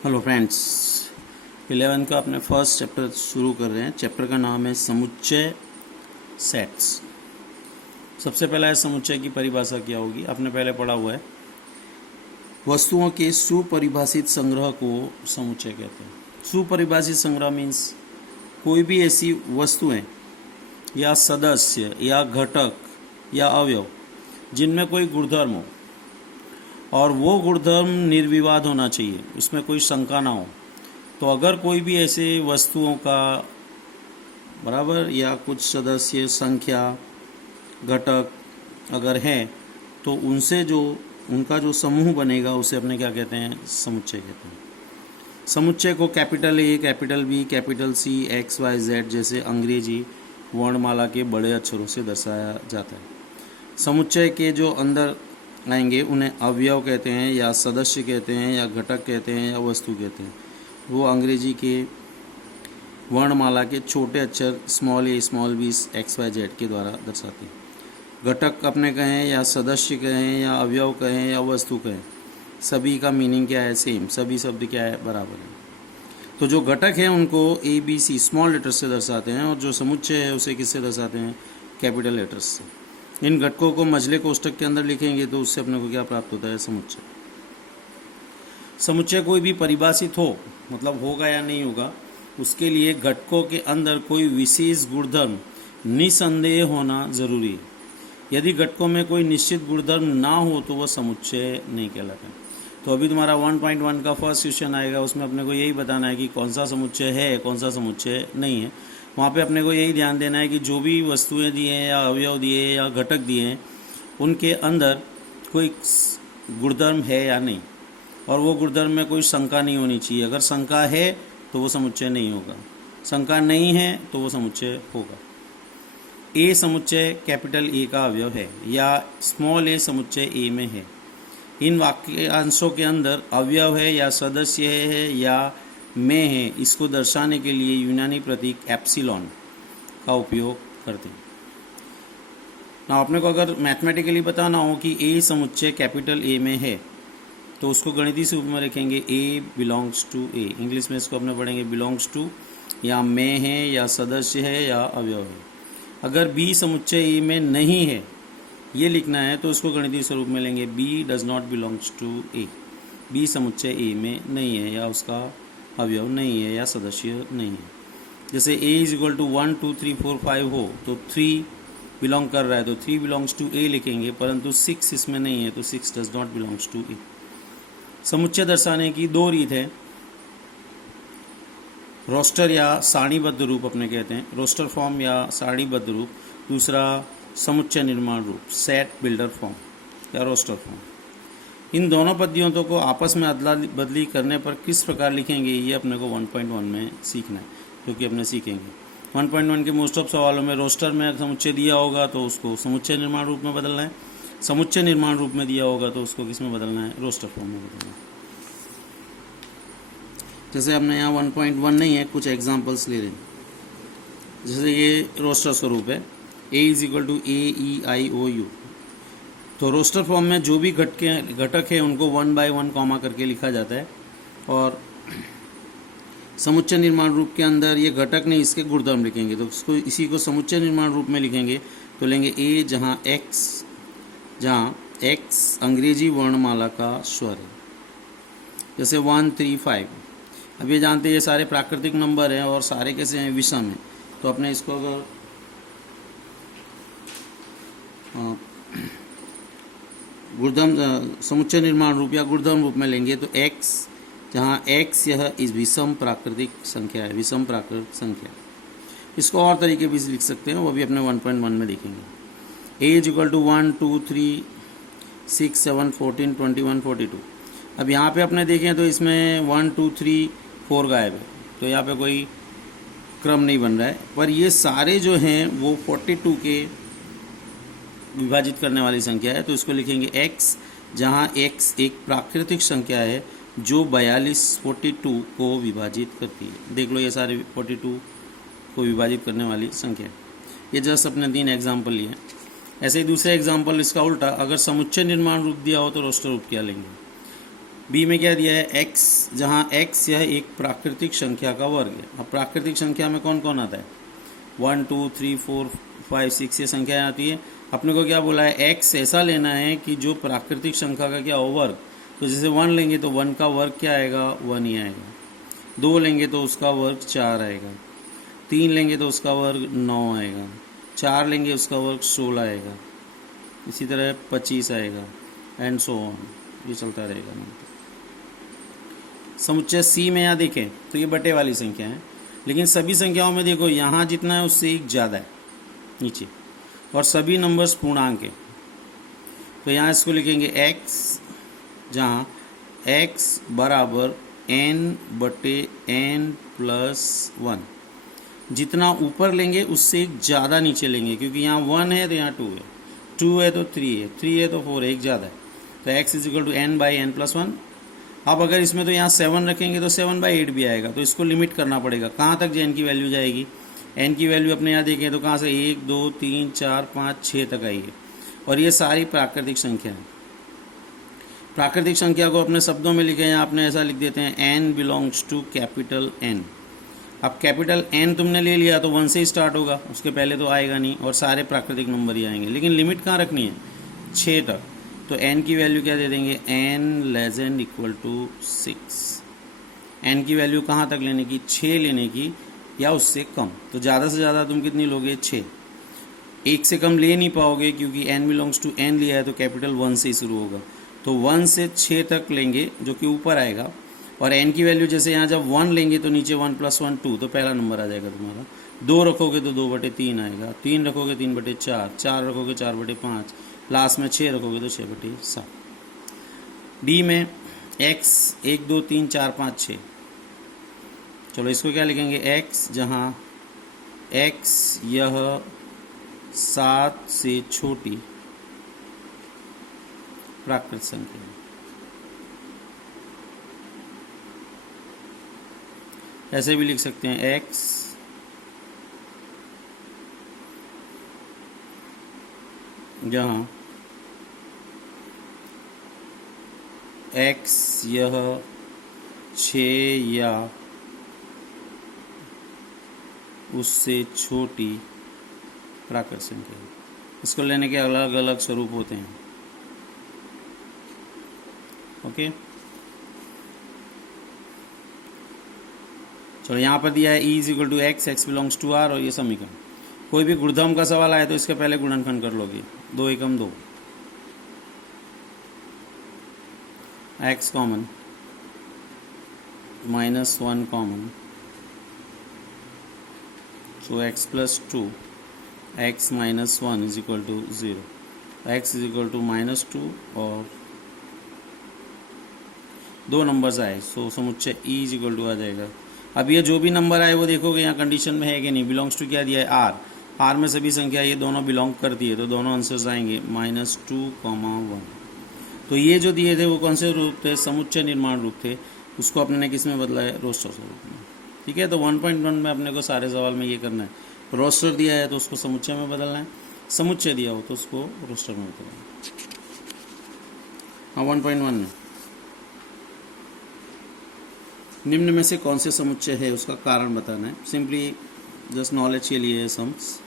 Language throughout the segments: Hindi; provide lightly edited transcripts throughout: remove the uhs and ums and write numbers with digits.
हेलो फ्रेंड्स, 11 का अपने फर्स्ट चैप्टर शुरू कर रहे हैं। चैप्टर का नाम है समुच्चय सेट्स। सबसे पहला है समुच्चय की परिभाषा क्या होगी। आपने पहले पढ़ा हुआ है, वस्तुओं के सुपरिभाषित संग्रह को समुच्चय कहते हैं। सुपरिभाषित संग्रह मीन्स कोई भी ऐसी वस्तुएं या सदस्य या घटक या अवयव जिनमें कोई गुणधर्म हो और वो गुणधर्म निर्विवाद होना चाहिए, उसमें कोई शंका ना हो। तो अगर कोई भी ऐसे वस्तुओं का बराबर या कुछ सदस्य संख्या घटक अगर है तो उनसे जो उनका जो समूह बनेगा उसे अपने क्या कहते हैं, समुच्चय कहते हैं। समुच्चय को capital A, capital B, capital C, X Y Z जैसे अंग्रेजी वर्णमाला के बड़े अक्षरों से दर्शाया जाता है। समुच्चय के जो अंदर आएंगे उन्हें अवयव कहते हैं या सदस्य कहते हैं या घटक कहते हैं या वस्तु कहते हैं। वो अंग्रेजी के वर्णमाला के छोटे अक्षर small A, small B, X Y Z के द्वारा दर्शाते हैं। घटक अपने कहें या सदस्य कहें या अवयव कहें या वस्तु कहें, सभी का मीनिंग क्या है, सेम। सभी शब्द क्या है, बराबर है। तो जो घटक है उनको A B C small letters से दर्शाते हैं और जो समुच्चय है उसे किससे दर्शाते हैं, कैपिटल लेटर्स से। इन घटकों को मझले कोष्ठक के अंदर लिखेंगे तो उससे अपने को क्या प्राप्त होता है, समुच्चय। समुच्चय कोई भी परिभाषित हो, मतलब होगा या नहीं होगा, उसके लिए घटकों के अंदर कोई विशेष गुणधर्म निसंदेह होना जरूरी है। यदि घटकों में कोई निश्चित गुणधर्म ना हो तो वह समुच्चय नहीं कहलाता। तो अभी तुम्हारा 1.1 का फर्स्ट क्वेश्चन आएगा, उसमें अपने को यही बताना है कि कौन सा समुच्चय है, कौन सा समुच्चय नहीं है। वहाँ पे अपने को यही ध्यान देना है कि जो भी वस्तुएं दिए हैं या अवयव दिए हैं या घटक दिए हैं उनके अंदर कोई गुणधर्म है या नहीं, और वो गुणधर्म में कोई शंका नहीं होनी चाहिए। अगर शंका है तो वो समुच्चय नहीं होगा, शंका नहीं है तो वो समुच्चय होगा। ए समुच्चय कैपिटल ए का अवयव है या स्मॉल ए समुच्चय ए में है। इन वाक्यांशों के अंदर अवयव है या सदस्य है या में है, इसको दर्शाने के लिए यूनानी प्रतीक एप्सिलॉन का उपयोग करते हैं। ना अपने को अगर मैथमेटिकली बताना हो कि ए समुच्चय कैपिटल ए में है तो उसको गणितीय रूप में लिखेंगे ए बिलोंग्स टू ए। इंग्लिश में इसको अपने पढ़ेंगे बिलोंग्स टू, या में है या सदस्य है या अवयव है। अगर बी समुच्चय ए में नहीं है ये लिखना है तो उसको गणितीय स्वरूप में लेंगे B does not belongs to A. B समुच्चय ए में नहीं है या उसका अवयव नहीं है या सदस्य नहीं है। जैसे a इज इक्वल टू 1 2 3 4 5 हो तो 3 बिलोंग कर रहा है तो 3 बिलोंग्स टू a लिखेंगे, परंतु 6 इसमें नहीं है तो 6 does not belongs to a। समुच्चय दर्शाने की दो रीत है, रोस्टर या सारणीबद्ध रूप अपने कहते हैं, रोस्टर फॉर्म या सारणीबद्ध रूप। दूसरा समुच्चय निर्माण रूप, सेट बिल्डर फॉर्म या रोस्टर फॉर्म। इन दोनों पद्धतियों को आपस में अदला बदली करने पर किस प्रकार लिखेंगे ये अपने को 1.1 में सीखना है, क्योंकि अपने सीखेंगे 1.1 के मोस्ट ऑफ सवालों में रोस्टर में समुच्चय दिया होगा तो उसको समुच्चय निर्माण रूप में बदलना है, समुच्चय निर्माण रूप में दिया होगा तो उसको किस में बदलना है, रोस्टर फॉर्म में बदलना है। जैसे हमने यहाँ 1.1 नहीं है, कुछ एग्जाम्पल्स ले रहे हैं। जैसे ये रोस्टर स्वरूप है, A is equal to A E I O U. तो रोस्टर फॉर्म में जो भी घटक है उनको 1 by 1 कॉमा करके लिखा जाता है, और समुच्चय निर्माण रूप के अंदर ये घटक नहीं इसके गुणधर्म लिखेंगे तो उसको इसी को समुच्चय निर्माण रूप में लिखेंगे तो लेंगे ए, जहाँ एक्स अंग्रेजी वर्णमाला का स्वर है। जैसे 1 3 5। अब ये जानते हैं ये सारे प्राकृतिक नंबर हैं और सारे कैसे हैं, विषम हैं। तो अपने इसको अगर गुणधर्म समुच्चय निर्माण रूप या गुणधर्म रूप में लेंगे तो x, जहाँ x यह इस विषम प्राकृतिक संख्या है, विषम प्राकृतिक संख्या। इसको और तरीके भी लिख सकते हैं, वो भी अपने 1.1 में देखेंगे। a is equal to 1 2 3 6 7 14 21 42। अब यहाँ पे अपने देखें तो इसमें 1 2 3 4 गायब है, तो यहाँ पे कोई क्रम नहीं बन रहा है, पर ये सारे जो हैं वो 42 के विभाजित करने वाली संख्या है। तो इसको लिखेंगे x, जहाँ x एक प्राकृतिक संख्या है जो 42 को विभाजित करती है। देख लो ये सारे 42 को विभाजित करने वाली संख्या है। ये जस्ट अपने 3 एग्जाम्पल लिए। ऐसे ही दूसरे एग्जाम्पल इसका उल्टा, अगर समुच्चय निर्माण रूप दिया हो तो रोस्टर रूप क्या लेंगे। बी में क्या दिया है x, जहाँ x यह एक प्राकृतिक संख्या का वर्ग है। अब प्राकृतिक संख्या में कौन कौन आता है? 1 2 3 4 5 6 ये संख्याएं आती है। अपने को क्या बोला है? x ऐसा लेना है कि जो प्राकृतिक संख्या का क्या हो, वर्ग। तो जैसे 1 लेंगे तो 1 का वर्ग क्या आएगा? 1 ही आएगा। 2 लेंगे तो उसका वर्ग 4 आएगा। 3 लेंगे तो उसका वर्ग 9 आएगा। 4 लेंगे उसका वर्ग 16 आएगा। इसी तरह 25 आएगा एंड सो ऑन, ये चलता रहेगा। समुच्चय सी में यहाँ देखें तो ये बटे वाली संख्या है, लेकिन सभी संख्याओं में देखो यहाँ जितना है उससे एक ज़्यादा है नीचे, और सभी नंबर्स पूर्णांक है। तो यहाँ इसको लिखेंगे x, जहाँ x बराबर n बटे n प्लस 1। जितना ऊपर लेंगे उससे एक ज़्यादा नीचे लेंगे, क्योंकि यहाँ 1 है तो यहाँ 2 है, 2 है तो 3 है, 3 है तो 4 है, एक ज़्यादा है। तो x is equal to n by n plus 1। अब अगर इसमें तो यहाँ 7 रखेंगे तो 7 बाई 8 भी आएगा, तो इसको लिमिट करना पड़ेगा। कहाँ तक n की वैल्यू जाएगी? n की वैल्यू अपने यहाँ देखें तो कहाँ से 1 2 3 4 5 6 तक आई है, और ये सारी प्राकृतिक संख्या है। प्राकृतिक संख्या को अपने शब्दों में लिखे हैं, आपने ऐसा लिख देते हैं n belongs to capital N। अब कैपिटल N तुमने ले लिया तो 1 से ही स्टार्ट होगा, उसके पहले तो आएगा नहीं, और सारे प्राकृतिक नंबर ही आएंगे। लेकिन लिमिट कहाँ रखनी है? 6 तक। तो n की वैल्यू क्या दे देंगे? n less than equal to 6। n की वैल्यू कहाँ तक लेने की? 6 लेने की, या उससे कम। तो ज़्यादा से ज़्यादा तुम कितनी लोगे? 6। एक से कम ले नहीं पाओगे, क्योंकि n बिलोंग्स टू n लिया है तो कैपिटल 1 से ही शुरू होगा। तो 1 से 6 तक लेंगे, जो कि ऊपर आएगा। और n की वैल्यू जैसे यहाँ जब 1 लेंगे तो नीचे 1 + 1 2, तो पहला नंबर आ जाएगा तुम्हारा। 2 रखोगे तो 2/3 आएगा, 3 रखोगे 3/4, 4 रखोगे 4/5, लास्ट में 6 रखोगे तो 6/7। डी में x 1 2 3 4 5 6। चलो इसको क्या लिखेंगे? x, जहाँ x यह 7 से छोटी प्राकृतिक संख्या है। ऐसे भी लिख सकते हैं x जहाँ x यह 6 या उससे छोटी प्राकृतिक संख्या है। इसको लेने के अलग अलग स्वरूप होते हैं। ओके, चलो यहाँ पर दिया है e is equal to x, x belongs to r, और ये समीकरण। कोई भी गुणधर्म का सवाल आए तो इसके पहले गुणनखंड कर लोगे। 2 एकम 2, x common, -1 common, so x plus 2, x minus 1 is equal to 0, x is equal to -2, और 2 नंबर्स आए, सो समुच्चय e इज इक्वल टू आ जाएगा। अब ये जो भी नंबर आए वो देखोगे यहाँ कंडीशन में है कि नहीं। बिलोंग्स टू क्या दिया है? r, r में सभी संख्या ये दोनों बिलोंग करती है, तो दोनों आंसर्स आएंगे -2, 1। तो ये जो दिए थे वो कौन से रूप थे? समुच्चय निर्माण रूप थे। उसको अपने ने किस में बदला है? रोस्टर स्वरूप में। ठीक है, तो 1.1 में अपने को सारे सवाल में ये करना है। रोस्टर दिया है तो उसको समुच्चय में बदलना है, समुच्चय दिया हो तो उसको रोस्टर में बदलना है। हाँ, 1.1 में निम्न में से कौन से समुच्चय है उसका कारण बताना है। सिंपली जस्ट नॉलेज के लिए सम्स।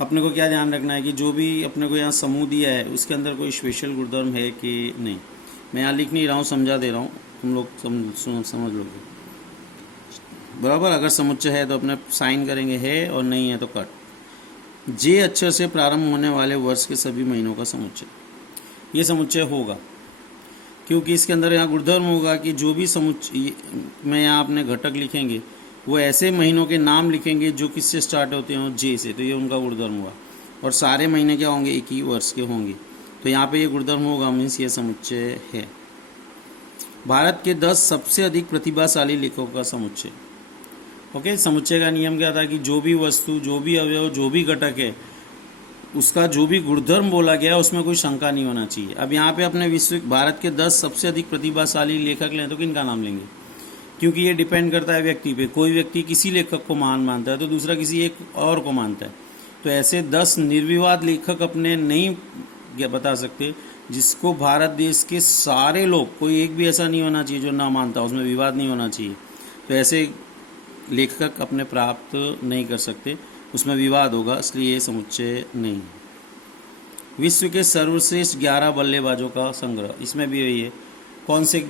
अपने को क्या ध्यान रखना है कि जो भी अपने को यहाँ समूह दिया है उसके अंदर कोई स्पेशल गुणधर्म है कि नहीं। मैं यहाँ लिख नहीं रहा हूँ, समझा दे रहा हूँ, तुम लोग समझ लोगे बराबर। अगर समुच्चय है तो अपने साइन करेंगे है, और नहीं है तो कट। जे अक्षर से प्रारंभ होने वाले वर्ष के सभी महीनों का समुच्चय, ये समुच्चय होगा, क्योंकि इसके अंदर यहाँ गुणधर्म होगा कि जो भी समुच्चय में यहाँ अपने घटक लिखेंगे वो ऐसे महीनों के नाम लिखेंगे जो किससे स्टार्ट होते हैं? जे से, तो ये उनका गुणधर्म हुआ। और सारे महीने क्या होंगे? एक ही वर्ष के होंगे, तो यहाँ पे ये गुणधर्म होगा, मीन्स ये समुच्चय है। भारत के 10 सबसे अधिक प्रतिभाशाली लेखकों का समुच्चय। ओके, समुच्चय का नियम क्या था कि जो भी वस्तु, जो भी अवयव, जो भी घटक है, उसका जो भी गुणधर्म बोला गया उसमें कोई शंका नहीं होना चाहिए। अब यहाँ पे अपने भारत के 10 सबसे अधिक प्रतिभाशाली लेखक लें तो किनका नाम लेंगे? क्योंकि ये डिपेंड करता है व्यक्ति पे। कोई व्यक्ति किसी लेखक को महान मानता है तो दूसरा किसी एक और को मानता है। तो ऐसे 10 निर्विवाद लेखक अपने नहीं बता सकते, जिसको भारत देश के सारे लोग, कोई एक भी ऐसा नहीं होना चाहिए जो ना मानता, उसमें विवाद नहीं होना चाहिए। तो ऐसे लेखक अपने प्राप्त नहीं कर सकते, उसमें विवाद होगा, इसलिए ये समुच्चय नहीं। विश्व के सर्वश्रेष्ठ 11 बल्लेबाजों का संग्रह, इसमें भी यही है, कौन से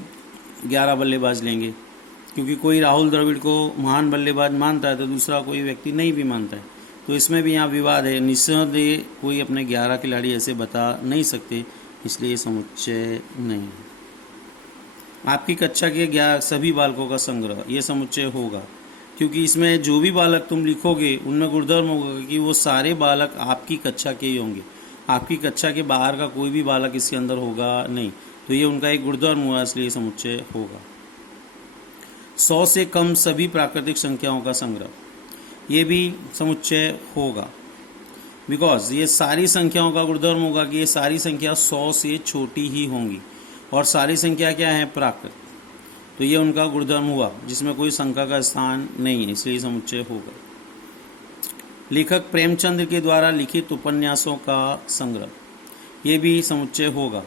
11 बल्लेबाज लेंगे, क्योंकि कोई राहुल द्रविड़ को महान बल्लेबाज मानता है तो दूसरा कोई व्यक्ति नहीं भी मानता है, तो इसमें भी यहाँ विवाद है। निस्संदेह कोई अपने 11 खिलाड़ी ऐसे बता नहीं सकते, इसलिए ये समुच्चय नहीं है। आपकी कक्षा के सभी बालकों का संग्रह, ये समुच्चय होगा, क्योंकि इसमें जो भी बालक तुम लिखोगे उनमें गुणधर्म होगा कि वो सारे बालक आपकी कक्षा के ही होंगे, आपकी कक्षा के बाहर का कोई भी बालक इसके अंदर होगा नहीं, तो ये उनका एक गुणधर्म हुआ, इसलिए समुच्चय होगा। 100 से कम सभी प्राकृतिक संख्याओं का संग्रह, ये भी समुच्चय होगा, बिकॉज ये सारी संख्याओं का गुणधर्म होगा कि ये सारी संख्या 100 से छोटी ही होंगी, और सारी संख्या क्या है, प्राकृत, तो ये उनका गुणधर्म हुआ जिसमें कोई संख्या का स्थान नहीं है, इसलिए समुच्चय होगा। लेखक प्रेमचंद के द्वारा लिखित उपन्यासों का संग्रह, ये भी समुच्चय होगा,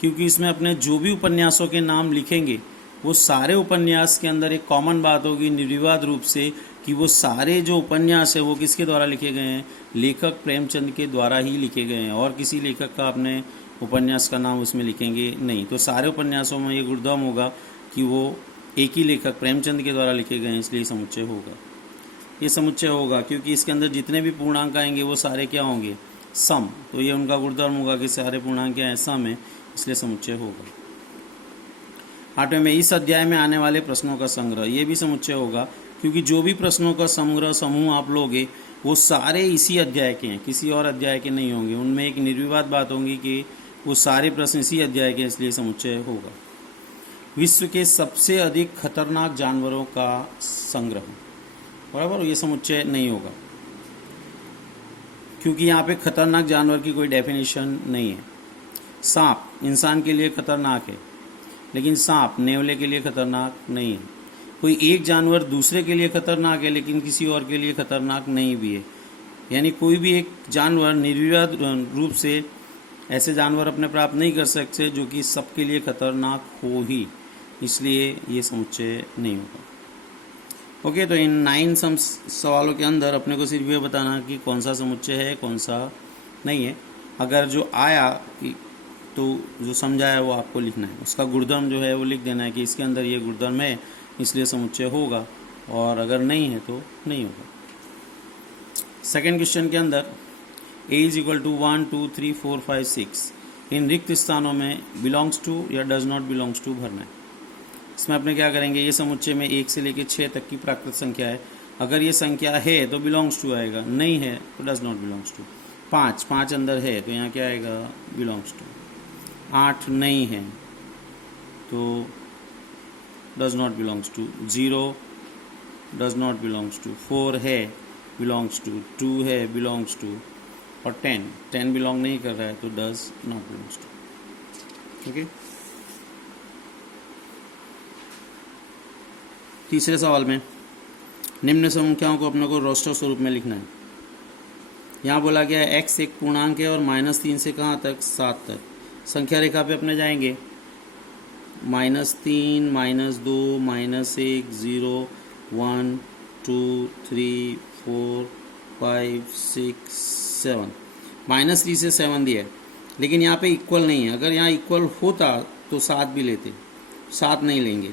क्योंकि इसमें अपने जो भी उपन्यासों के नाम लिखेंगे वो सारे उपन्यास के अंदर एक कॉमन बात होगी निर्विवाद रूप से कि वो सारे जो उपन्यास है वो किसके द्वारा लिखे गए हैं, लेखक प्रेमचंद के द्वारा ही लिखे गए हैं, और किसी लेखक का अपने उपन्यास का नाम उसमें लिखेंगे नहीं। तो सारे उपन्यासों में ये गुणधर्म होगा कि वो एक ही लेखक प्रेमचंद के द्वारा लिखे गए हैं, इसलिए समुच्चय होगा। ये समुच्चय होगा क्योंकि इसके अंदर जितने भी पूर्णांक आएंगे वो सारे क्या होंगे, सम, तो ये उनका गुणधर्म होगा कि सारे पूर्णांक क्या है, सम है, इसलिए समुच्चय होगा। 8वें में इस अध्याय में आने वाले प्रश्नों का संग्रह, ये भी समुच्चय होगा, क्योंकि जो भी प्रश्नों का संग्रह समूह आप लोगे वो सारे इसी अध्याय के हैं, किसी और अध्याय के नहीं होंगे, उनमें एक निर्विवाद बात होगी कि वो सारे प्रश्न इसी अध्याय के, इसलिए समुच्चय होगा। विश्व के सबसे अधिक खतरनाक जानवरों का संग्रह, बराबर, ये समुच्चय नहीं होगा, क्योंकि यहाँ पे खतरनाक जानवर की कोई डेफिनेशन नहीं है। सांप इंसान के लिए खतरनाक है, लेकिन सांप नेवले के लिए खतरनाक नहीं है। कोई एक जानवर दूसरे के लिए खतरनाक है, लेकिन किसी और के लिए खतरनाक नहीं भी है। यानी कोई भी एक जानवर निर्विवाद रूप से ऐसे जानवर अपने प्राप्त नहीं कर सकते जो कि सबके लिए खतरनाक हो ही, इसलिए ये समुच्चय नहीं होगा। ओके, तो इन 9 सवालों के अंदर अपने को सिर्फ ये बताना कि कौन सा समुच्चय है, कौन सा नहीं है। अगर जो आया कि तो जो समझाया वो आपको लिखना है, उसका गुणधर्म जो है वो लिख देना है कि इसके अंदर ये गुणधर्म है, इसलिए समुच्चय होगा, और अगर नहीं है तो नहीं होगा। सेकेंड क्वेश्चन के अंदर a = 1 2 3 4 5 6 इन रिक्त स्थानों में बिलोंग्स टू या डज नॉट बिलोंग्स टू भरना है। इसमें अपने क्या करेंगे, ये समुच्चय में 1 से लेकर 6 तक की प्राकृत संख्या है, अगर ये संख्या है तो बिलोंग्स टू आएगा, नहीं है तो डज नॉट बिलोंग्स टू। 5 अंदर है तो यहाँ क्या आएगा, बिलोंग्स टू। 8 नहीं है तो does not belongs to. 0 does not belongs to. 4 है, बिलोंग्स टू। 2 है, बिलोंग्स टू। और 10 बिलोंग नहीं कर रहा है तो does not belongs to. Okay, तीसरे सवाल में निम्न संख्याओं को अपने को रोस्टर स्वरूप में लिखना है। यहाँ बोला गया है x एक पूर्णांक है और -3 से कहाँ तक, 7 तक। संख्या रेखा पे अपने जाएंगे, -3 -2 -1 0 1 2 3 4 5 6 7। -3 से 7 दिया है, लेकिन यहाँ पे इक्वल नहीं है। अगर यहाँ इक्वल होता तो 7 भी लेते, 7 नहीं लेंगे।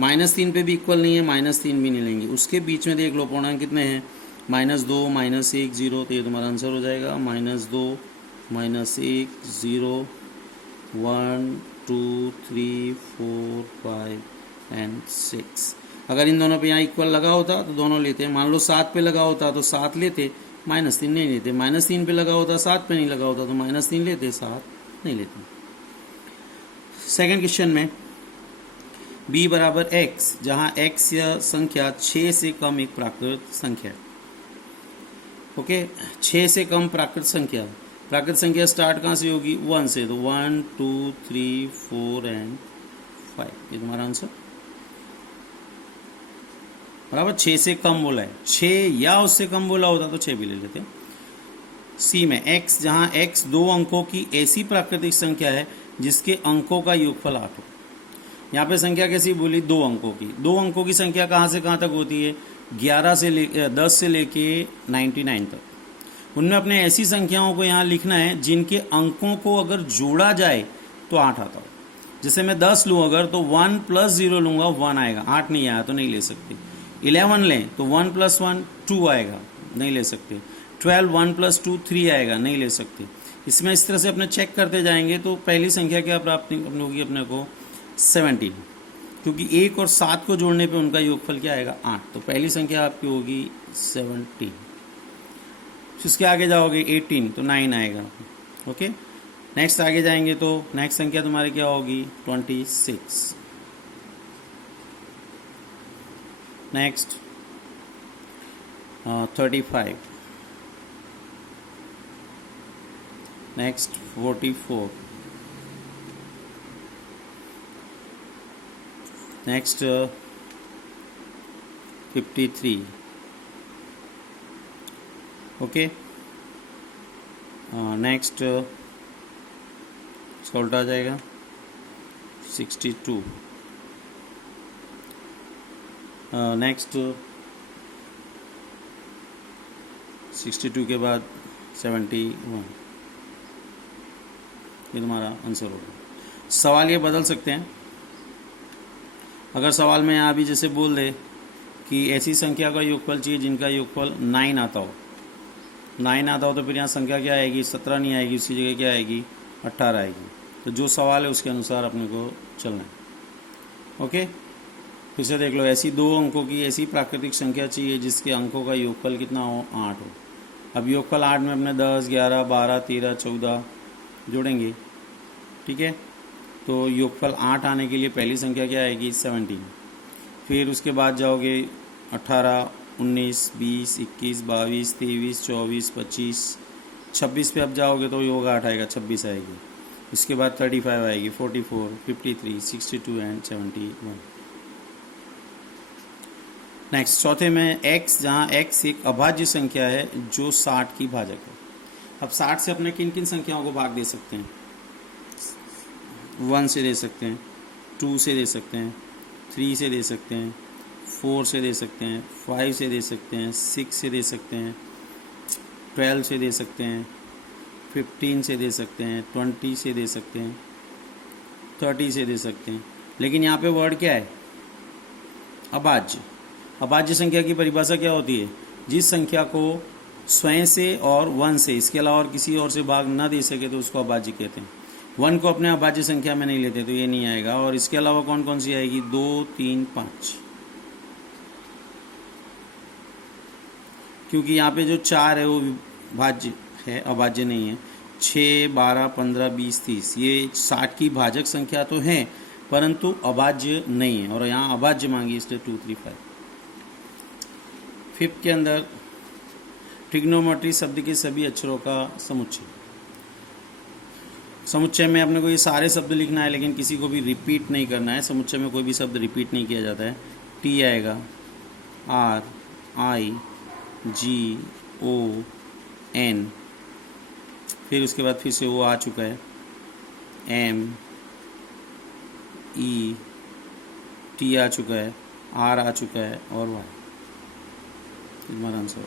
-3 पे भी इक्वल नहीं है, -3 भी नहीं लेंगे। उसके बीच में देख लो पूर्णांक कितने हैं, -2 -1 0, तो ये तुम्हारा आंसर हो जाएगा। -2 -1 0 1 2 3 4 5 एंड 6। अगर इन दोनों पे यहाँ इक्वल लगा होता तो दोनों लेते। मान लो 7 पे लगा होता तो 7 लेते, -3 नहीं लेते। -3 पे लगा होता, 7 पे नहीं लगा होता तो -3 लेते, 7 नहीं लेते। सेकंड क्वेश्चन में b = x, जहाँ x यह संख्या 6 से कम एक प्राकृत संख्या है। ओके, 6 से कम प्राकृत संख्या स्टार्ट कहाँ से होगी, 1 से, तो 1 2 3 4 एंड 5, ये तुम्हारा आंसर। बराबर, 6 से कम बोला है, 6 या उससे कम बोला होता तो 6 भी ले लेते। सी में x, जहाँ x 2 अंकों की ऐसी प्राकृतिक संख्या है जिसके अंकों का योगफल 8 हो। यहाँ पे संख्या कैसी बोली, 2 अंकों की। 2 अंकों की संख्या कहाँ से कहाँ तक होती है, 10 से लेके 99 तक। उनमें अपने ऐसी संख्याओं को यहाँ लिखना है जिनके अंकों को अगर जोड़ा जाए तो 8 आता हो। जैसे मैं 10 लूँ अगर, तो 1 + 0 लूँगा, 1 आएगा। 8 नहीं आया तो नहीं ले सकते। 11 लें तो 1 + 1 2 आएगा, नहीं ले सकते। 12 1 + 2 3 आएगा, नहीं ले सकते। इसमें इस तरह से अपने चेक करते जाएंगे तो पहली संख्या क्या प्राप्त अपने होगी, अपने को 17, क्योंकि 1 और 7 को जोड़ने पे उनका योगफल क्या आएगा, 8। तो पहली संख्या आपकी होगी 17। इसके आगे जाओगे 18 तो 9 आएगा। ओके, नेक्स्ट आगे जाएंगे तो नेक्स्ट संख्या तुम्हारी क्या होगी, 26। Next 35, next 44, next 53। Okay, next इसका उल्टा आ जाएगा 62। नेक्स्ट 62 के बाद 71। ये तुम्हारा आंसर होगा। सवाल ये बदल सकते हैं। अगर सवाल में यहाँ भी जैसे बोल दे कि ऐसी संख्या का योगफल चाहिए जिनका योगफल 9 आता हो, 9 आता हो, तो फिर यहाँ संख्या क्या आएगी, 17 नहीं आएगी, उसी जगह क्या आएगी, 18 आएगी। तो जो सवाल है उसके अनुसार अपने को चलना है। ओके, फिर से देख लो। ऐसी 2 अंकों की ऐसी प्राकृतिक संख्या चाहिए जिसके अंकों का योगफल कितना हो, 8 हो। अब योगफल 8 में अपने 10 11 12 13 14 जोड़ेंगे, ठीक है। तो योगफल 8 आने के लिए पहली संख्या क्या आएगी, 17। फिर उसके बाद जाओगे 18 19 20 21 22 23 24 25 26 पे अब जाओगे तो योग 8 आएगा, 26 आएगी। इसके बाद 35 आएगी, 44 53 62 एंड 71। नेक्स्ट चौथे में x, जहाँ x एक अभाज्य संख्या है जो 60 की भाजक है। अब 60 से अपने किन किन संख्याओं को भाग दे सकते हैं, 1 से दे सकते हैं, 2 से दे सकते हैं, 3 से दे सकते हैं, 4 से दे सकते हैं, 5 से दे सकते हैं, 6 से दे सकते हैं, 12 से दे सकते हैं, 15 से दे सकते हैं, 20 से दे सकते हैं, 30 से दे सकते हैं। लेकिन यहाँ पे वर्ड क्या है, अभाज्य। अभाज्य संख्या की परिभाषा क्या होती है, जिस संख्या को स्वयं से और 1 से, इसके अलावा और किसी और से भाग न दे सके तो उसको अभाज्य कहते हैं। 1 को अपने अभाज्य संख्या में नहीं लेते तो ये नहीं आएगा। और इसके अलावा कौन कौन सी आएगी, 2 3 5, क्योंकि यहाँ पे जो 4 है वो भाज्य है, अभाज्य नहीं है। 6 12 15 20 30 ये 60 की भाजक संख्या तो है परंतु अभाज्य नहीं है, और यहाँ अभाज्य मांगी इसलिए 2 3 5। 5th के अंदर ट्रिग्नोमेट्री शब्द के सभी अक्षरों का समुच्चय। समुच्चय में अपने को ये सारे शब्द लिखना है, लेकिन किसी को भी रिपीट नहीं करना है। समुच्चय में कोई भी शब्द रिपीट नहीं किया जाता है। टी आएगा, are I ji O N, फिर उसके बाद फिर से वो आ चुका है, एम ई टी आ चुका है, आर आ चुका है और वाई। हमारा आंसर।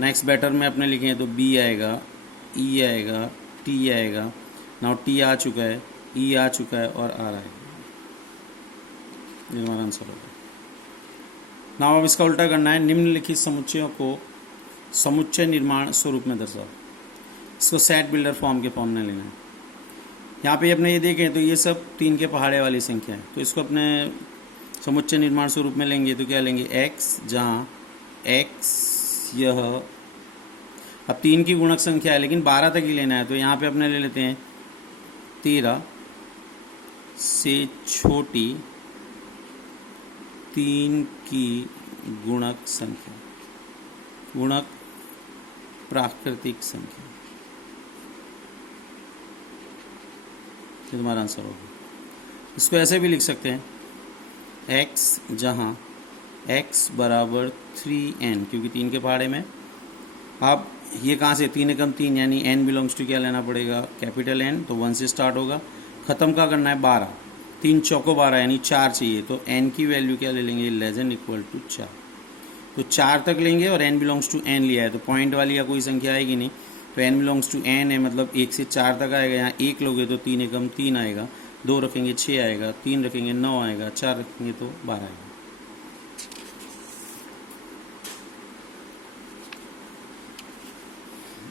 नेक्स्ट बैटर में अपने लिखे हैं तो बी आएगा, ई आएगा, टी आएगा। नाउ टी आ चुका है, ई आ चुका है और आर आएगा। ये हमारा आंसर होगा। नाउ अब इसका उल्टा करना है। निम्नलिखित समुच्चयों को समुच्चय निर्माण स्वरूप में दर्शाओ। इसको सेट बिल्डर फॉर्म के फॉर्म में लेना है। यहाँ पे अपने ये देखें तो ये सब 3 के पहाड़े वाली संख्या है, तो इसको अपने समुच्चय निर्माण स्वरूप में लेंगे तो क्या लेंगे, x, जहाँ x यह अब 3 की गुणक संख्या है लेकिन 12 तक ही लेना है, तो यहाँ पे अपने ले लेते हैं 13 से छोटी 3 की गुणक संख्या, गुणक प्राकृतिक संख्या। ये तुम्हारा आंसर होगा। इसको ऐसे भी लिख सकते हैं, x जहाँ x बराबर 3n, क्योंकि 3 के पहाड़े में। अब ये कहाँ से 3 एकम 3 यानी n बिलोंग्स टू क्या लेना पड़ेगा कैपिटल N, तो 1 से स्टार्ट होगा। ख़त्म का करना है 12, 3 चौको 12 यानी 4 चाहिए, तो n की वैल्यू क्या ले लेंगे लेस देन इक्वल टू 4, तो 4 तक लेंगे और n बिलोंग्स टू n लिया है तो पॉइंट वाली या कोई संख्या आएगी नहीं, तो n बिलोंग्स टू n है मतलब 1 से 4 तक आएगा। यहाँ 1 लोगे तो 3 एकम 3 आएगा, 2 रखेंगे 6 आएगा, 3 रखेंगे 9 आएगा, 4 रखेंगे तो 12 आएगा।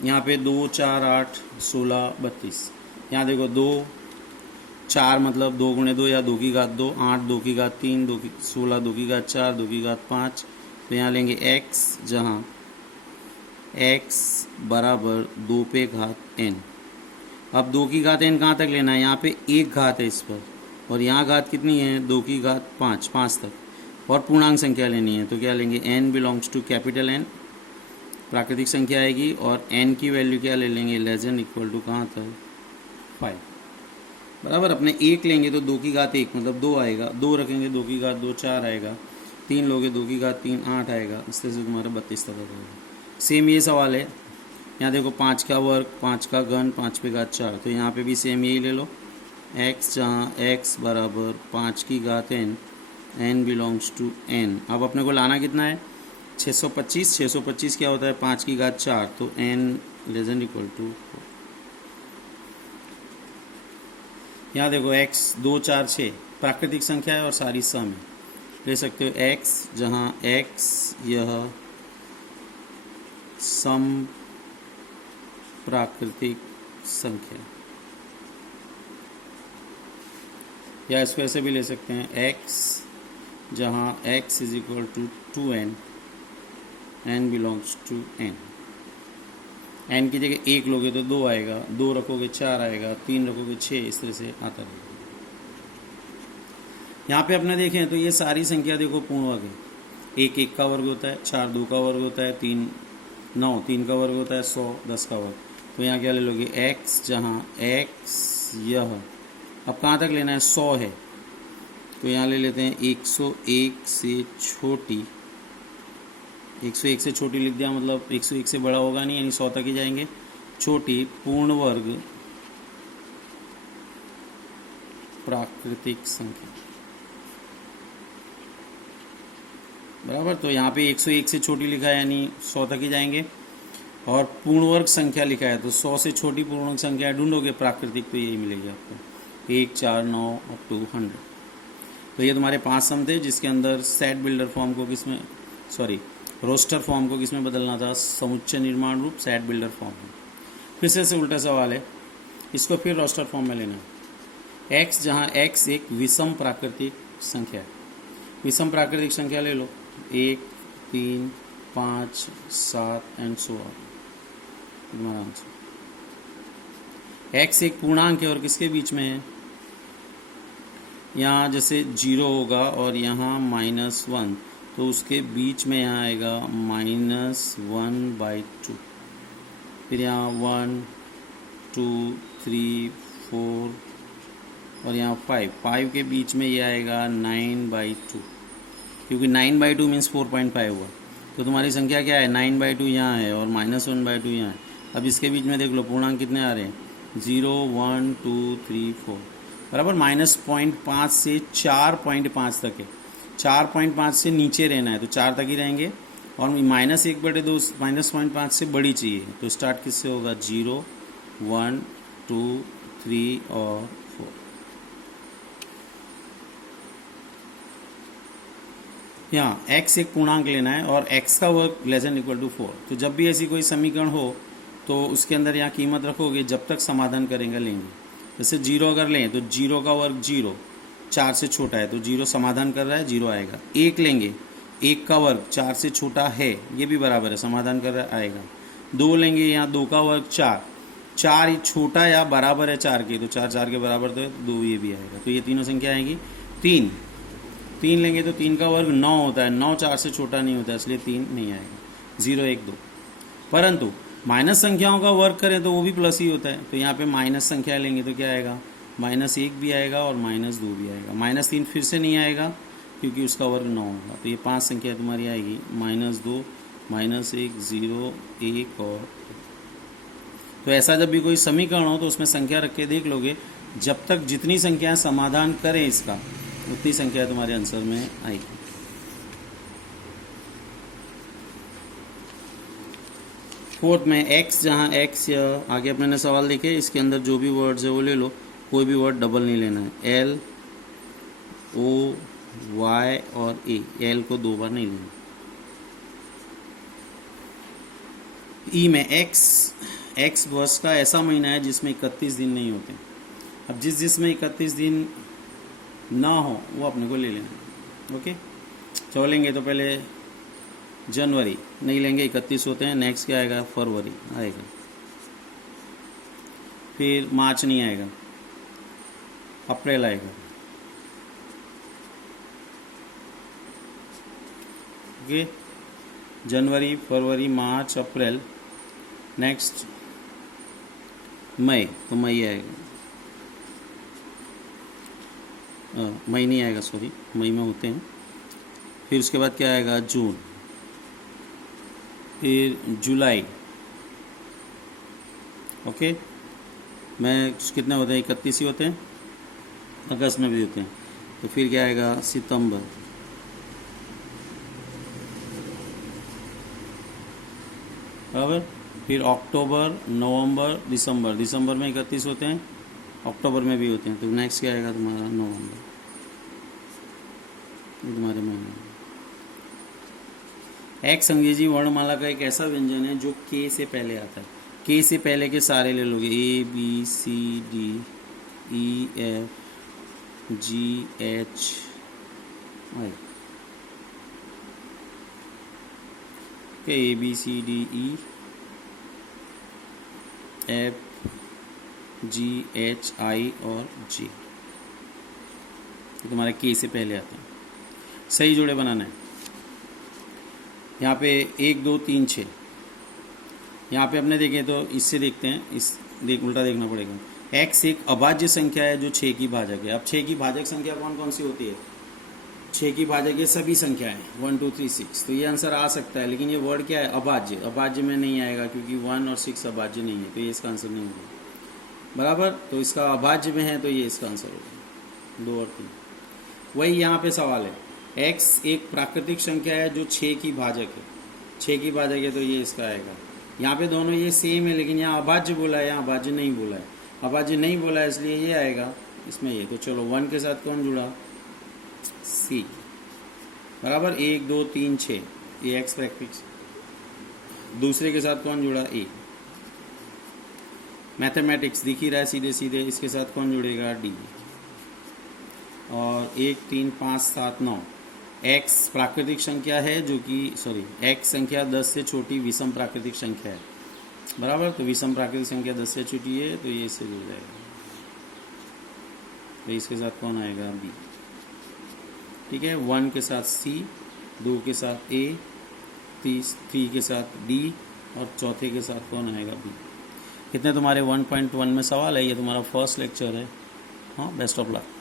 यहाँ पे 2 4 8 16 32, यहाँ देखो 2 4 मतलब 2 गुणे 2 या 2 की घात 2, 8 2 की घात 3, 2 की 16 2 की घात 4, 2 की घात 5, तो यहाँ लेंगे x, जहाँ x बराबर 2 पे घात n। अब 2 की घात n कहाँ तक लेना है, यहाँ पे एक घात है इस पर, और यहाँ घात कितनी है 2 की घात 5, 5 तक, और पूर्णांक संख्या लेनी है, तो क्या लेंगे n belongs to capital N, प्राकृतिक संख्या आएगी, और n की वैल्यू क्या ले लेंगे लेस देन इक्वल टू कहाँ तक 5, बराबर। अपने 1 लेंगे तो 2 की घात 1 मतलब 2 आएगा, 2 रखेंगे 2 की घात 2 4 आएगा, 3 लोगे 2 की घात 3 8 आएगा, इस तरह से तुम्हारा 32 तक आएगा। सेम ये सवाल है, यहाँ देखो 5 का वर्ग 5 का घन 5 पे घात 4, तो यहाँ पे भी सेम यही ले लो x, जहाँ x बराबर 5 की घात n, n belongs to n। अब अपने को लाना कितना है 625, 625 क्या होता है 5 की घात 4, तो n less than equal to 4। यहाँ देखो x 2 4 6 प्राकृतिक संख्या है और सारी सम है, ले सकते हो x, जहाँ x यह सम प्राकृतिक संख्या, या इसको ऐसे भी ले सकते हैं x, जहाँ x is equal to 2n, n belongs to n। n की जगह 1 लोगे तो 2 आएगा, 2 रखोगे 4 आएगा, 3 रखोगे 6, इस तरह से आता रहेगा। यहाँ पे अपने देखें तो ये सारी संख्या देखो पूर्ण वर्ग है, 1 1 का वर्ग होता है, 4 2 का वर्ग होता है, 3 9 3 का वर्ग होता है, 100 10 का वर्ग, तो यहाँ क्या ले लोगे x, जहाँ x यह अब कहाँ तक लेना है 100 है, तो यहाँ ले लेते हैं 101 से छोटी, 101 से छोटी लिख दिया मतलब 101 से बड़ा होगा नहीं, यानी 100 तक ही जाएंगे, छोटी पूर्ण वर्ग प्राकृतिक संख्या, बराबर। तो यहाँ पे 101 से छोटी लिखा है यानी 100 तक ही जाएंगे, और पूर्ण वर्ग संख्या लिखा है तो 100 से छोटी पूर्ण वर्ग संख्या ढूंढोगे प्राकृतिक, तो यही मिलेगी आपको 1 4 9 अप टू 100। तो ये तुम्हारे 5 सम थे, जिसके अंदर सेट बिल्डर फॉर्म को किसमें रोस्टर फॉर्म को किसमें बदलना था, समुच्चय निर्माण रूप सेट बिल्डर फॉर्म में। फिर से उल्टा सवाल है, इसको फिर रोस्टर फॉर्म में लेना है। x, जहाँ x एक विषम प्राकृतिक संख्या है, विषम प्राकृतिक संख्या ले लो 1 3 5 7 एंड सो ऑन, तुम्हारा आंसर। x एक पूर्णांक है और किसके बीच में है, यहाँ जैसे 0 होगा और यहाँ -1, तो उसके बीच में यहाँ आएगा -1/2, फिर यहाँ 1 2 3 4 और यहाँ 5 के बीच में ये आएगा 9/2, क्योंकि 9/2 मीन्स 4.5 हुआ, तो तुम्हारी संख्या क्या है 9/2 यहाँ है और -1/2 यहाँ है। अब इसके बीच में देख लो पूर्णांक कितने आ रहे हैं 0 1 2 3 4, बराबर। -0.5 से 4.5 तक है, 4.5 से नीचे रहना है तो 4 तक ही रहेंगे, और -1/2 -0.5 से बड़ी चाहिए, तो स्टार्ट किससे होगा 0 1 2 3 और 4। यहाँ x एक पूर्णांक लेना है और x का वर्ग लेस देन इक्वल टू 4, तो जब भी ऐसी कोई समीकरण हो तो उसके अंदर यहाँ कीमत रखोगे, जब तक समाधान करेंगे लेंगे। जैसे 0 अगर लें तो 0 का वर्ग 0, 4 से छोटा है तो 0 समाधान कर रहा है 0 आएगा। 1 लेंगे, 1 का वर्ग 4 से छोटा है, ये भी बराबर है समाधान कर रहा है आएगा। 2 लेंगे, यहाँ 2 का वर्ग 4, 4 छोटा या बराबर है 4 के, तो 4 4 के बराबर तो 2 ये भी आएगा, तो ये तीनों संख्या आएगी। 3 लेंगे तो 3 का वर्ग 9 होता है, 9 4 से छोटा नहीं होता, इसलिए 3 नहीं आएगा। 0 1 2, परंतु माइनस संख्याओं का वर्ग करें तो वो भी प्लस ही होता है, तो यहाँ पे माइनस संख्या लेंगे तो क्या आएगा -1 भी आएगा और -2 भी आएगा। -3 फिर से नहीं आएगा क्योंकि उसका वर्ग 9 होगा, तो ये 5 संख्या तुम्हारी आएगी -2 -1 0 1 और तो ऐसा जब भी कोई समीकरण हो तो उसमें संख्या रख के देख लोगे, जब तक जितनी संख्याएं समाधान करें इसका उतनी संख्या तुम्हारे आंसर में आएगी। फोर्थ में एक्स, जहाँ एक्स आगे अपने सवाल देखे, इसके अंदर जो भी वर्ड्स है वो ले लो, कोई भी वर्ड डबल नहीं लेना है। एल, ओ, वाई और ए, एल को 2 बार नहीं लेना। ई में एक्स वर्ष का ऐसा महीना है जिसमें 31 दिन नहीं होते। अब जिसमें 31 दिन ना हो वो अपने को ले लेना। ओके, चलेंगे तो पहले जनवरी नहीं लेंगे, 31 होते हैं। नेक्स्ट क्या आएगा? फरवरी आएगा, फिर मार्च नहीं आएगा, अप्रैल आएगा। ओके, जनवरी, फरवरी, मार्च, अप्रैल। नेक्स्ट मई, तो मई आएगा, मई नहीं आएगा, सॉरी, मई में होते हैं। फिर उसके बाद क्या आएगा? जून, फिर जुलाई। ओके, मैं कितने होते हैं? 31 ही होते हैं। अगस्त में भी होते हैं। तो फिर क्या आएगा? सितंबर, बराबर। फिर अक्टूबर, नवंबर, दिसंबर। दिसंबर में 31 होते हैं, अक्टूबर में भी होते हैं। तो नेक्स्ट क्या आएगा तुम्हारा? नवंबर, तुम्हारे महीने। एक्स अंग्रेजी वर्णमाला का एक ऐसा व्यंजन है जो के से पहले आता है। के से पहले के सारे ले लोगे, ए, बी, सी, डी, ई, एफ, जी, एच, आई। ए, बी, सी, डी, ई, एफ, जी, एच, आई और जे, ये तुम्हारे के से पहले आता है। सही जोड़े बनाना है। यहाँ पे 1, 2, 3, 6। यहाँ पे अपने देखें तो इससे देखते हैं, उल्टा देखना पड़ेगा। एक्स एक अभाज्य संख्या है जो 6 की भाजक है। अब 6 की भाजक संख्या कौन कौन सी होती है? 6 की भाजक ये सभी संख्याएं 1, 2, 3, 6। तो ये आंसर आ सकता है, लेकिन ये वर्ड क्या है? अभाज्य। अभाज्य में नहीं आएगा क्योंकि 1 और 6 अभाज्य नहीं है, तो ये इसका आंसर नहीं होगा, बराबर। तो इसका अभाज्य में है तो ये इसका आंसर होगा, 2 और 3। वही यहाँ पे सवाल है, x एक प्राकृतिक संख्या है जो 6 की भाजक है। 6 की भाजक है तो ये इसका आएगा। यहाँ पे दोनों ये सेम है, लेकिन यहाँ अभाज्य बोला है, यहाँ अभाज्य नहीं बोला है। अभाज्य नहीं बोला है इसलिए ये आएगा इसमें ये। तो चलो 1 के साथ कौन जुड़ा? सी, बराबर। 1, 2, 3, 6, ये एक्स प्रैक्टिस। दूसरे के साथ कौन जुड़ा? ए। मैथमेटिक्स दिख ही रहा है सीधे सीधे, इसके साथ कौन जुड़ेगा? डी। और 1, 3, 5, 7, 9, एक्स प्राकृतिक संख्या है जो कि एक्स संख्या 10 से छोटी विषम प्राकृतिक संख्या है, बराबर। तो विषम प्राकृतिक संख्या 10 से छोटी है तो ये इससे जुड़ जाएगा। तो इसके साथ कौन आएगा? बी, ठीक है। 1 के साथ सी, 2 के साथ ए, 3 के साथ डी और चौथे के साथ कौन आएगा? बी। कितने तुम्हारे 1.1 में सवाल है, ये तुम्हारा फर्स्ट लेक्चर है। हाँ, बेस्ट ऑफ लक।